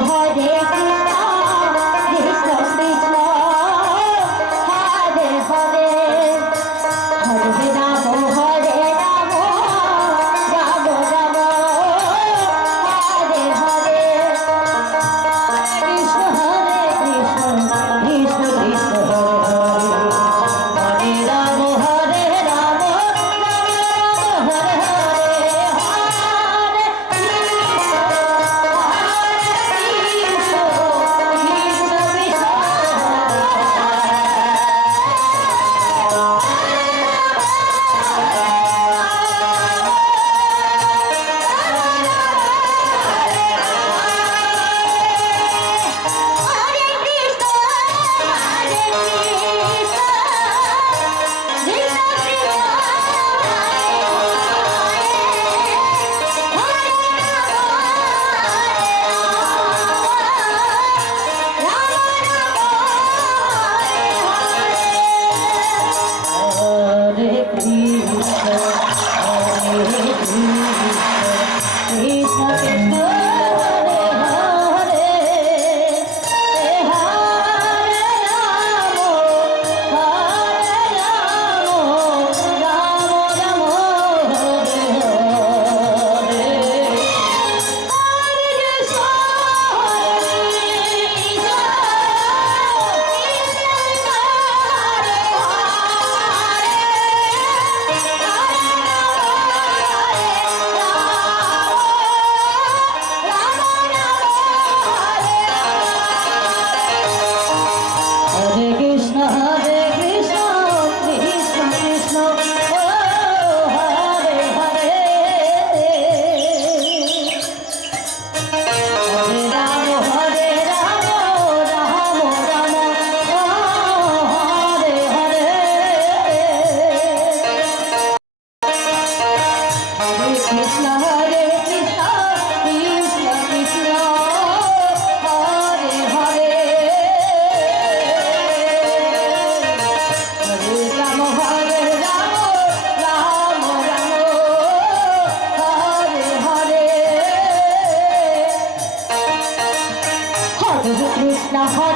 হরে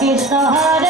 के सहारे